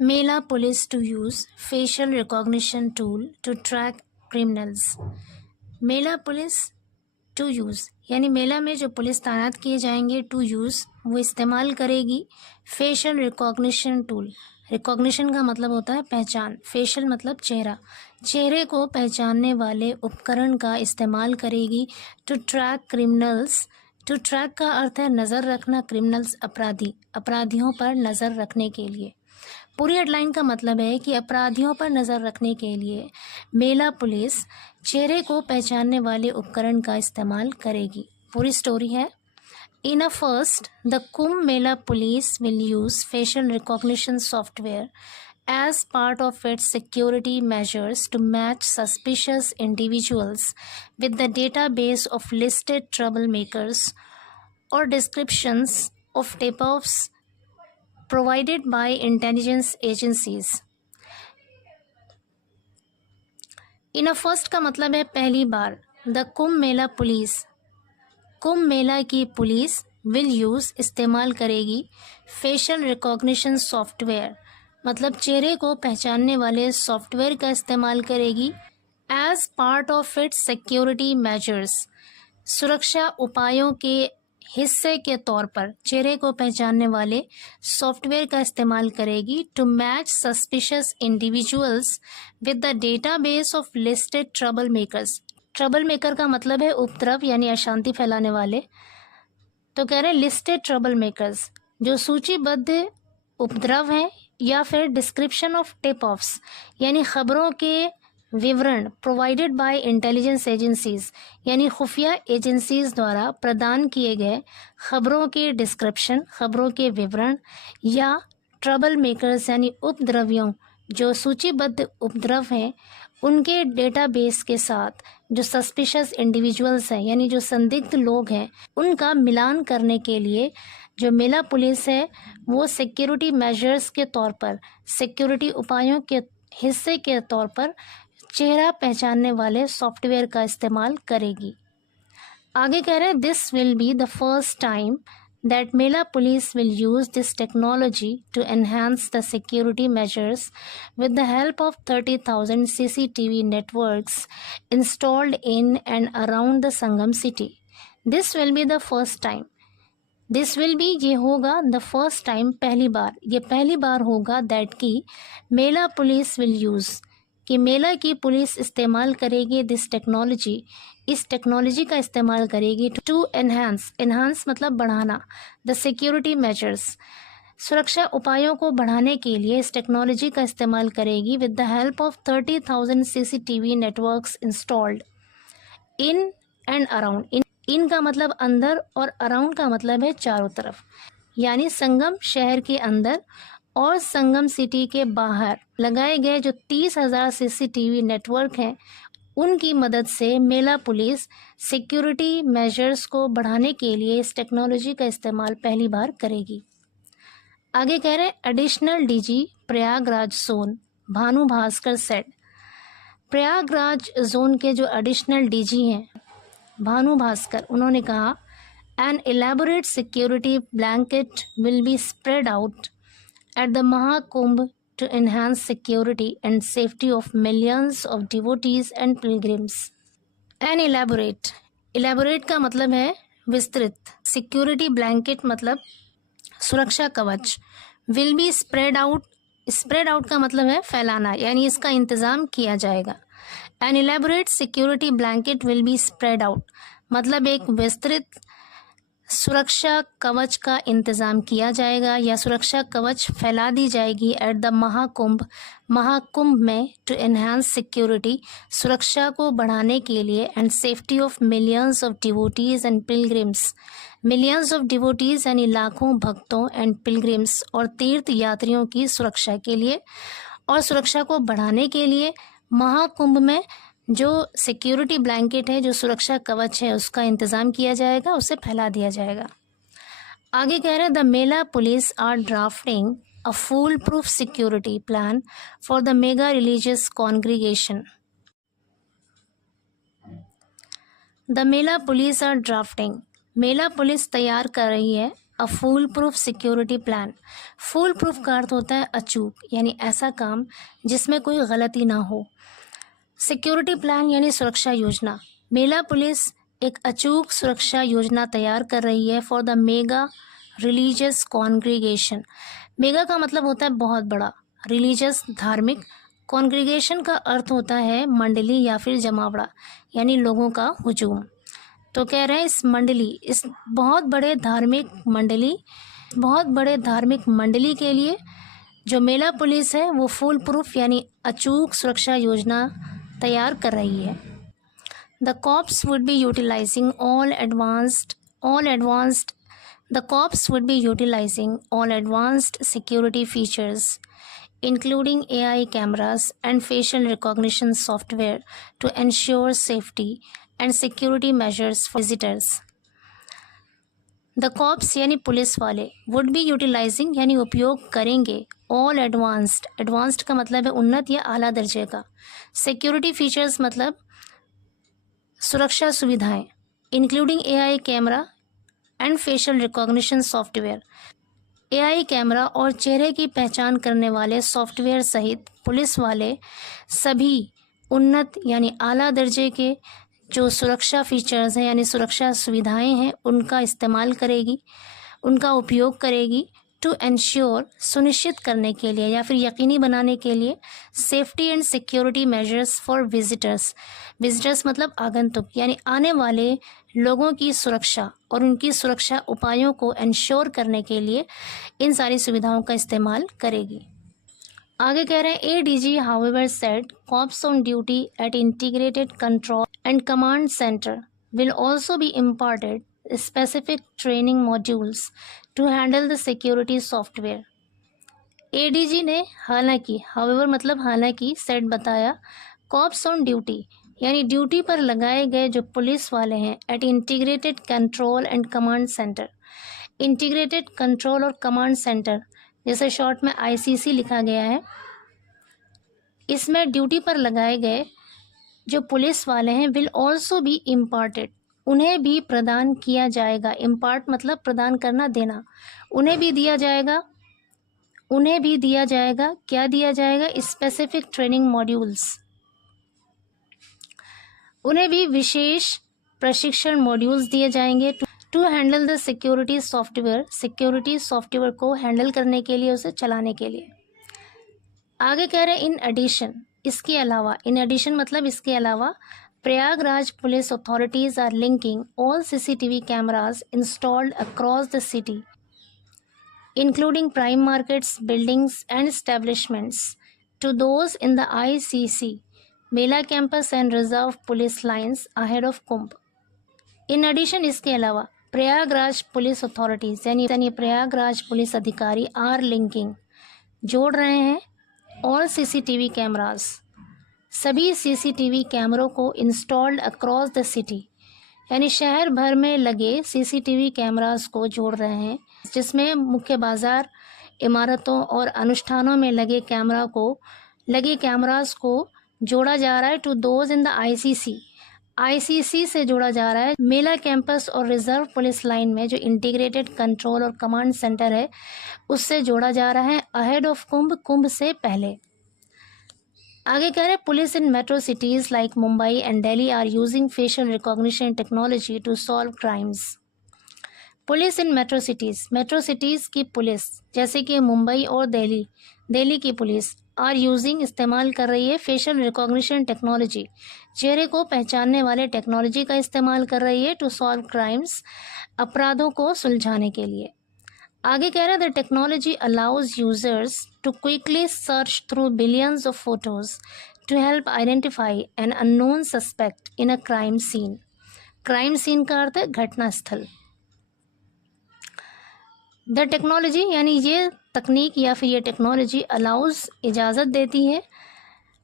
Mela police to use facial recognition tool to track criminals. Mela police to use यानी मेला में जो police तैनात किए जाएंगे टू यूज़ वो इस्तेमाल करेगी फेशियल रिकॉग्निशन टूल। रिकॉग्निशन का मतलब होता है पहचान, फेशियल मतलब चेहरा, चेहरे को पहचानने वाले उपकरण का इस्तेमाल करेगी to track criminals. To track का अर्थ है नज़र रखना, क्रिमिनल्स अपराधियों पर नज़र रखने के लिए। पूरी हेडलाइन का मतलब है कि अपराधियों पर नज़र रखने के लिए मेला पुलिस चेहरे को पहचानने वाले उपकरण का इस्तेमाल करेगी। पूरी स्टोरी है। In a first, the Kumbh Mela police will use facial recognition software as part of its security measures to match suspicious individuals with the database of listed troublemakers or descriptions of tip-offs provided by intelligence agencies. In a first का मतलब है पहली बार। The Kumbh Mela police, Kumbh Mela की police will use इस्तेमाल करेगी facial recognition software मतलब चेहरे को पहचानने वाले सॉफ्टवेयर का इस्तेमाल करेगी as part of its security measures, सुरक्षा उपायों के हिस्से के तौर पर चेहरे को पहचानने वाले सॉफ्टवेयर का इस्तेमाल करेगी to match suspicious individuals with the database of listed trouble makers. Trouble maker का मतलब है उपद्रव यानी अशांति फैलाने वाले। तो कह रहे हैं लिस्टेड ट्रबल मेकर्स जो सूचीबद्ध उपद्रव हैं, या फिर डिस्क्रिप्शन ऑफ टिप ऑफ्स यानी खबरों के विवरण प्रोवाइडेड बाय इंटेलिजेंस एजेंसीज यानी खुफिया एजेंसीज द्वारा प्रदान किए गए खबरों के डिस्क्रिप्शन, खबरों के विवरण, या ट्रबल मेकर्स यानी उपद्रवियों जो सूचीबद्ध उपद्रव हैं उनके डेटाबेस के साथ जो सस्पिशियस इंडिविजुअल्स हैं यानी जो संदिग्ध लोग हैं उनका मिलान करने के लिए जो मेला पुलिस है वो सिक्योरिटी मेजर्स के तौर पर, सिक्योरिटी उपायों के हिस्से के तौर पर चेहरा पहचानने वाले सॉफ्टवेयर का इस्तेमाल करेगी। आगे कह रहे हैं this will be the first time that Mela police will use this technology to enhance the security measures with the help of 30,000 CCTV networks installed in and around the Sangam city. This will be the first time. This will be ये होगा the first time पहली बार, ये पहली बार होगा that की मेला police will use कि मेला की police इस्तेमाल करेगी दिस टेक्नोलॉजी, इस टेक्नोलॉजी का इस्तेमाल करेगी टू एनहांस मतलब बढ़ाना, द सिक्योरिटी मेजर्स सुरक्षा उपायों को बढ़ाने के लिए इस टेक्नोलॉजी का इस्तेमाल करेगी with the help of 30,000 CCTV networks installed in and around. In का मतलब अंदर और अराउंड का मतलब है चारों तरफ, यानी संगम शहर के अंदर और संगम सिटी के बाहर लगाए गए जो 30,000 CCTV नेटवर्क हैं उनकी मदद से मेला पुलिस सिक्योरिटी मेजर्स को बढ़ाने के लिए इस टेक्नोलॉजी का इस्तेमाल पहली बार करेगी। आगे कह रहे हैं additional DG Prayagraj zone Bhanu Bhaskar said. Prayagraj zone के जो एडिशनल डीजी हैं भानु भास्कर, उन्होंने कहा an elaborate security blanket will be spread out at the Mahakumbh to enhance security and safety of millions of devotees and pilgrims. An elaborate का मतलब है विस्तृत, सिक्योरिटी ब्लैंकेट मतलब सुरक्षा कवच, विल बी स्प्रेड आउट का मतलब है फैलाना यानी इसका इंतज़ाम किया जाएगा। An elaborate security blanket will be spread out मतलब एक विस्तृत सुरक्षा कवच का इंतज़ाम किया जाएगा या सुरक्षा कवच फैला दी जाएगी एट द महाकुंभ में टू एनहांस सिक्योरिटी सुरक्षा को बढ़ाने के लिए and safety of millions of devotees and pilgrims. Millions of devotees यानी लाखों भक्तों एंड पिलग्रिम्स और तीर्थ यात्रियों की सुरक्षा के लिए और सुरक्षा को बढ़ाने के लिए महाकुंभ में जो सिक्योरिटी ब्लैंकेट है, जो सुरक्षा कवच है, उसका इंतज़ाम किया जाएगा, उसे फैला दिया जाएगा। आगे कह रहे हैं the mela police are drafting a foolproof security plan for the mega religious congregation. The mela police are drafting, मेला पुलिस तैयार कर रही है a foolproof security plan. Foolproof का अर्थ होता है अचूक, यानी ऐसा काम जिसमें कोई गलती ना हो। सिक्योरिटी प्लान यानी सुरक्षा योजना। मेला पुलिस एक अचूक सुरक्षा योजना तैयार कर रही है for the mega religious congregation. Mega का मतलब होता है बहुत बड़ा, रिलीजियस धार्मिक, कॉन्ग्रीगेशन का अर्थ होता है मंडली या फिर जमावड़ा, यानी लोगों का हुजूम। तो कह रहे हैं इस बहुत बड़े धार्मिक मंडली के लिए जो मेला पुलिस है वो फुल प्रूफ यानी अचूक सुरक्षा योजना तैयार कर रही है। The cops would be utilizing all advanced security features, including AI cameras and facial recognition software to ensure safety and security measures for visitors. The cops यानी पुलिस वाले, would be utilizing यानी उपयोग करेंगे, all advanced का मतलब है उन्नत या आला दर्जे का, security features मतलब सुरक्षा सुविधाएं, including AI camera and facial recognition software. AI camera और चेहरे की पहचान करने वाले सॉफ्टवेयर सहित पुलिस वाले सभी उन्नत यानी आला दर्जे के जो सुरक्षा फीचर्स हैं यानी सुरक्षा सुविधाएं हैं उनका इस्तेमाल करेगी, उनका उपयोग करेगी टू एंश्योर सुनिश्चित करने के लिए या फिर यकीनी बनाने के लिए safety and security measures for visitors मतलब आगंतुक यानी आने वाले लोगों की सुरक्षा और उनकी सुरक्षा उपायों को एंश्योर करने के लिए इन सारी सुविधाओं का इस्तेमाल करेगी। आगे कह रहे हैं ADG however said cops on duty at integrated control and command center will also be imparted specific training modules to handle the security software. ADG ने हालांकि however मतलब हालांकि said बताया cops on duty यानी ड्यूटी पर लगाए गए जो पुलिस वाले हैं at integrated control and command centre. Integrated control और कमांड सेंटर जैसे शॉर्ट में ICC लिखा गया है, इसमें ड्यूटी पर लगाए गए जो पुलिस वाले हैं विल ऑल्सो बी इम्पार्टेड उन्हें भी प्रदान किया जाएगा। इम्पार्ट मतलब प्रदान करना, देना। उन्हें भी दिया जाएगा। क्या दिया जाएगा? Specific training modules. उन्हें भी विशेष प्रशिक्षण मॉड्यूल्स दिए जाएंगे to handle the security software को हैंडल करने के लिए, उसे चलाने के लिए। आगे कह रहे हैं इन एडिशन, इसके अलावा, इन एडिशन मतलब इसके अलावा, Prayagraj police authorities are linking all CCTV cameras installed across the city including prime markets, buildings and establishments to those in the ICC mela campus and reserve police lines ahead of Kumbh. In addition इसके अलावा Prayagraj police authorities यानी Prayagraj police अधिकारी are linking जोड़ रहे हैं all CCTV cameras, सभी CCTV कैमरों को इंस्टॉल्ड अक्रॉस द सिटी यानी शहर भर में लगे CCTV कैमराज को जोड़ रहे हैं, जिसमें मुख्य बाजार, इमारतों और अनुष्ठानों में लगे कैमराज को जोड़ा जा रहा है to those in the ICC से जोड़ा जा रहा है मेला कैंपस और रिजर्व पुलिस लाइन में जो इंटीग्रेटेड कंट्रोल और कमांड सेंटर है उससे जोड़ा जा रहा है अहेड ऑफ कुंभ से पहले। आगे कह रहे हैं police in metro cities like Mumbai and Delhi are using facial recognition technology to solve crimes. Police in metro cities की पुलिस जैसे कि मुंबई और दिल्ली की पुलिस आर यूजिंग इस्तेमाल कर रही है फेशियल रिकॉग्निशन टेक्नोलॉजी, चेहरे को पहचानने वाले टेक्नोलॉजी का इस्तेमाल कर रही है टू सॉल्व क्राइम्स, अपराधों को सुलझाने के लिए। आगे कह रहे हैं the technology allows users to quickly search through billions of photos to help identify an unknown suspect in a crime scene. Crime scene का अर्थ है घटना स्थल। द टेक्नोलॉजी यानी ये तकनीक या फिर ये टेक्नोलॉजी अलाउज इजाज़त देती है,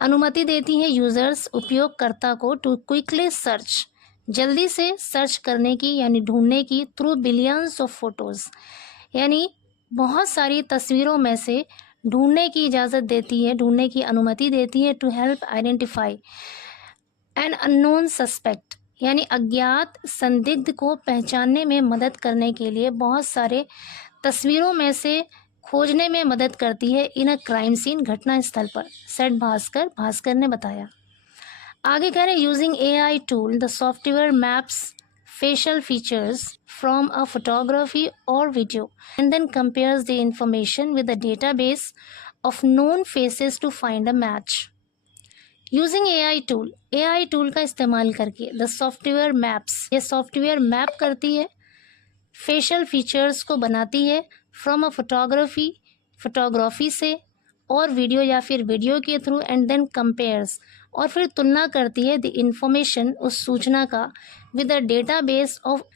अनुमति देती है यूज़र्स उपयोगकर्ता को टू क्विकली सर्च जल्दी से सर्च करने की यानी ढूंढने की, थ्रू बिलियंस ऑफ फोटोज़ यानी बहुत सारी तस्वीरों में से ढूंढने की इजाज़त देती है, ढूंढने की अनुमति देती है to help identify an unknown suspect यानी अज्ञात संदिग्ध को पहचानने में मदद करने के लिए बहुत सारे तस्वीरों में से खोजने में मदद करती है इन अ क्राइम सीन, घटना स्थल पर, सेट भास्कर, भास्कर ने बताया। आगे कह रहे using AI tool the software maps facial features from a photography or video and then compares the information with a database of known faces to find a match. Using AI tool का इस्तेमाल करके the software maps, ये software map करती है, facial features को बनाती है from a photography से और वीडियो या फिर वीडियो के थ्रू, एंड देन कंपेयर्स, और फिर तुलना करती है द इंफॉर्मेशन, उस सूचना का, with a database of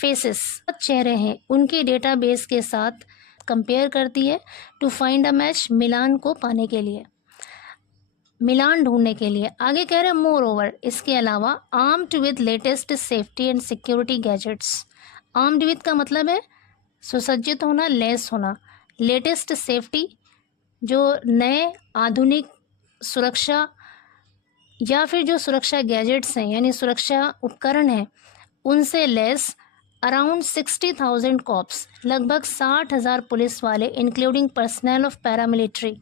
faces, चेहरे हैं उनके डेटाबेस के साथ कंपेयर करती है, टू फाइंड अ मैच, मिलान को पाने के लिए, मिलान ढूंढने के लिए। आगे कह रहे हैं मोर ओवर, इसके अलावा armed with latest safety and security gadgets. Armed with का मतलब है सुसज्जित होना, लैस होना, लेटेस्ट सेफ्टी, जो नए आधुनिक सुरक्षा या फिर जो सुरक्षा गैजेट्स हैं यानी सुरक्षा उपकरण हैं उनसे लैस, अराउंड 60,000 कॉप्स, लगभग 60,000 पुलिस वाले, इंक्लूडिंग पर्सनल ऑफ पैरामिलिट्री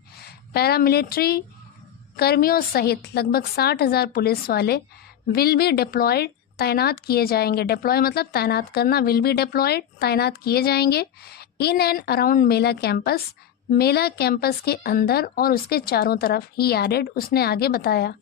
कर्मियों सहित लगभग 60,000 पुलिस वाले, विल बी डिप्लॉयड, तैनात किए जाएंगे। डिप्लॉय मतलब तैनात करना, विल बी डिप्लॉयड, तैनात किए जाएंगे, इन and around Mela campus, Mela campus के अंदर और उसके चारों तरफ, ही एडेड, उसने आगे बताया।